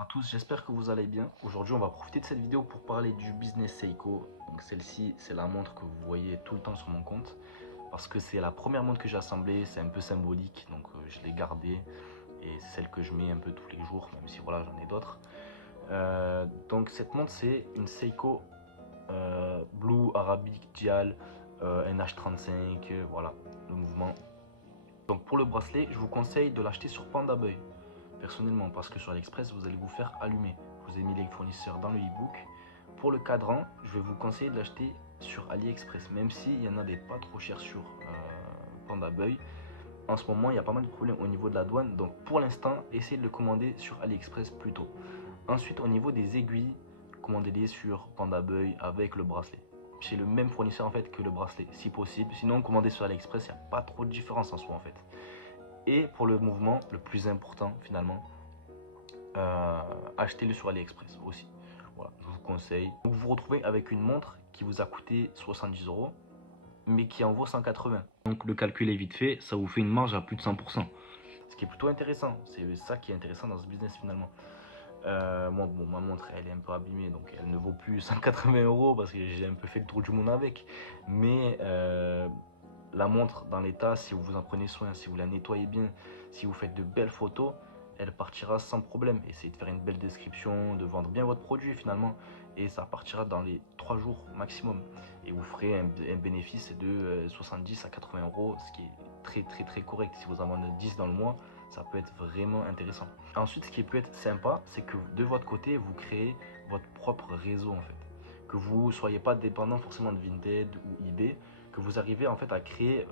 Bonjour à tous, j'espère que vous allez bien. Aujourd'hui, on va profiter de cette vidéo pour parler du business Seiko. Donc celle-ci, c'est la montre que vous voyez tout le temps sur mon compte parce que c'est la première montre que j'ai assemblée, c'est un peu symbolique, donc je l'ai gardée et c'est celle que je mets un peu tous les jours, même si voilà, j'en ai d'autres. Donc cette montre, c'est une Seiko Blue Arabic Dial NH35, voilà le mouvement. Donc pour le bracelet, je vous conseille de l'acheter sur Pandaboy personnellement, parce que sur AliExpress vous allez vous faire allumer. Je vous ai mis les fournisseurs dans le e-book. Pour le cadran, je vais vous conseiller de l'acheter sur AliExpress, même s'il y en a des pas trop chers sur Pandaboy. En ce moment, il y a pas mal de problèmes au niveau de la douane, donc pour l'instant, essayez de le commander sur AliExpress plutôt. Ensuite, au niveau des aiguilles, commandez-les sur Pandaboy avec le bracelet. Chez le même fournisseur en fait que le bracelet, si possible. Sinon, commandez sur AliExpress, il n'y a pas trop de différence en soi en fait. Et pour le mouvement, le plus important finalement, achetez-le sur AliExpress aussi. Voilà, je vous conseille. Vous vous retrouvez avec une montre qui vous a coûté 70 €, mais qui en vaut 180. Donc le calcul est vite fait, ça vous fait une marge à plus de 100%. Ce qui est plutôt intéressant, c'est ça qui est intéressant dans ce business finalement. Moi, bon, ma montre, elle est un peu abîmée, donc elle ne vaut plus 180 € parce que j'ai un peu fait le tour du monde avec. Mais la montre dans l'état, si vous en prenez soin, si vous la nettoyez bien, si vous faites de belles photos, elle partira sans problème. Essayez de faire une belle description, de vendre bien votre produit finalement, et ça partira dans les 3 jours maximum. Et vous ferez un bénéfice de 70 à 80 €, ce qui est très correct. Si vous en vendez 10 dans le mois, ça peut être vraiment intéressant. Ensuite, ce qui peut être sympa, c'est que de votre côté, vous créez votre propre réseau en fait. Que vous ne soyez pas dépendant forcément de Vinted ou eBay, que vous arrivez en fait à créer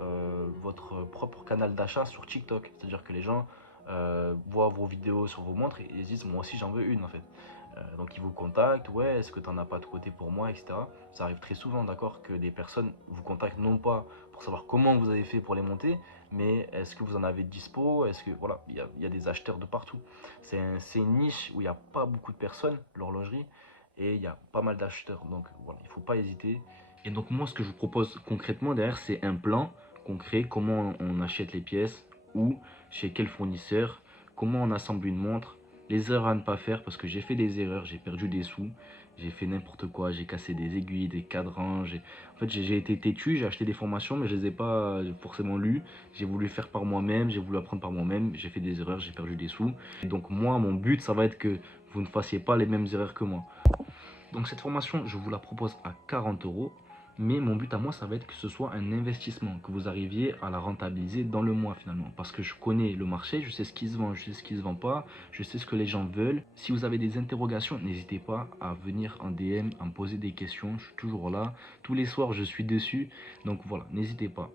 votre propre canal d'achat sur TikTok. C'est-à-dire que les gens voient vos vidéos sur vos montres et ils disent moi aussi j'en veux une en fait. Donc ils vous contactent, ouais, est-ce que tu n'en as pas de côté pour moi, etc. Ça arrive très souvent, d'accord, que des personnes vous contactent non pas pour savoir comment vous avez fait pour les monter, mais est-ce que vous en avez de dispo, est-ce que, voilà, il y a des acheteurs de partout. C'est une niche où il n'y a pas beaucoup de personnes, l'horlogerie, et il y a pas mal d'acheteurs, donc voilà, il ne faut pas hésiter. Et donc moi, ce que je vous propose concrètement derrière, c'est un plan concret, comment on achète les pièces, où, chez quel fournisseur, comment on assemble une montre, les erreurs à ne pas faire, parce que j'ai fait des erreurs, j'ai perdu des sous, j'ai fait n'importe quoi, j'ai cassé des aiguilles, des cadrans, en fait j'ai été têtu, j'ai acheté des formations mais je les ai pas forcément lues, j'ai voulu faire par moi-même, j'ai voulu apprendre par moi-même, j'ai fait des erreurs, j'ai perdu des sous. Et donc moi, mon but, ça va être que vous ne fassiez pas les mêmes erreurs que moi. Donc cette formation, je vous la propose à 40 €. Mais mon but à moi, ça va être que ce soit un investissement, que vous arriviez à la rentabiliser dans le mois finalement. Parce que je connais le marché, je sais ce qui se vend, je sais ce qui ne se vend pas, je sais ce que les gens veulent. Si vous avez des interrogations, n'hésitez pas à venir en DM, à me poser des questions. Je suis toujours là. Tous les soirs, je suis dessus. Donc voilà, n'hésitez pas.